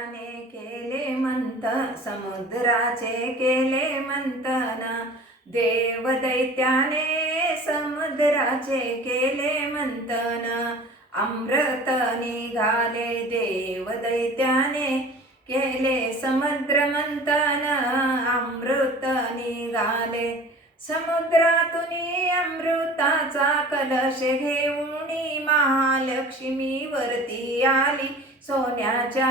ने केले मंथन, समुद्राचे केले मंथन. देव दैत्याने समुद्राचे केले मंथन. अमृत निघाले देव दैत्याने केले समुद्र मंथन. अमृत निघाले समुद्रातून अमृताचा कलश घेऊन महालक्ष्मी वरती आली सोन्याच्या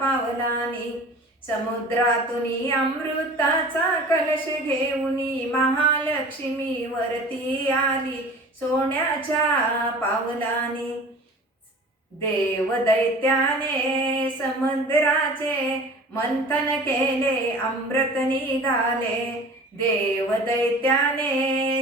पावलानी. समुद्रातून अमृताचा कलश घेऊन महालक्ष्मी वरती आली सोन्याच्या पावलानी. देव दैत्याने समुद्राचे मंथन केले अमृत निघाले. देव दैत्याने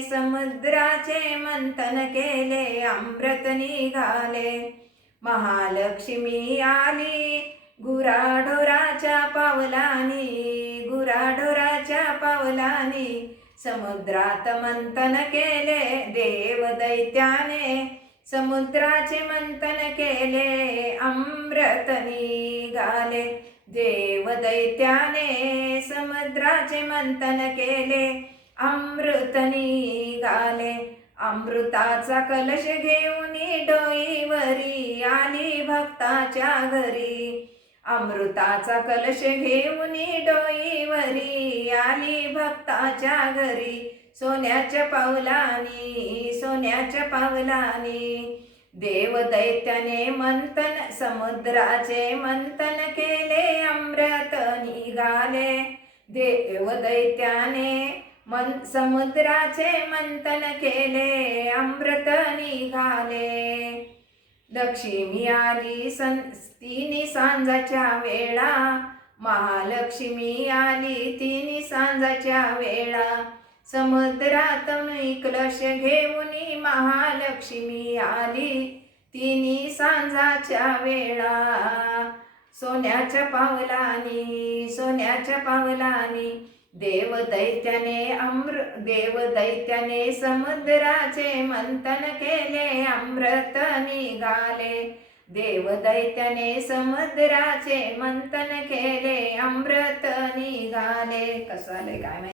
समुद्राचे मंथन केले अमृत निघाले. महालक्ष्मी आली गुराढोराच्या पावलानी. गुराढोराच्या पावलानी समुद्रात मंथन केले देव दैत्याने. समुद्राचे मंथन केले अमृत निघाले. देव दैत्याने समुद्राचे मंथन केले अमृत निघाले. अमृताचा कलश घेऊन डोईवरी आली भक्ताच्या घरी. अमृताचा कलश घेऊन डोईवरी आली भक्ताच्या घरी. सोन्याच्या पावलानी सोन्याच्या पावलानी. देव दैत्याने मंथन समुद्राचे मंथन केले अमृत निघाले. देव दैत्याने समुद्राचे मंथन केले अमृत निघाले. लक्ष्मी आली तिन्ही सांजाच्या वेळा. महालक्ष्मी आली तिन्ही सांजाच्या वेळा. समुद्रातून कलश घेऊन महालक्ष्मी आली तिन्ही सांजाच्या वेळा. सोन्याच्या पावलानी सोन्याच्या पावलानी. देव दैत्याने समुद्राचे मंथन केले अमृत निघाले. देव दैत्याने समुद्राचे मंथन केले अमृत निघाले. कसं आले काय माहिती.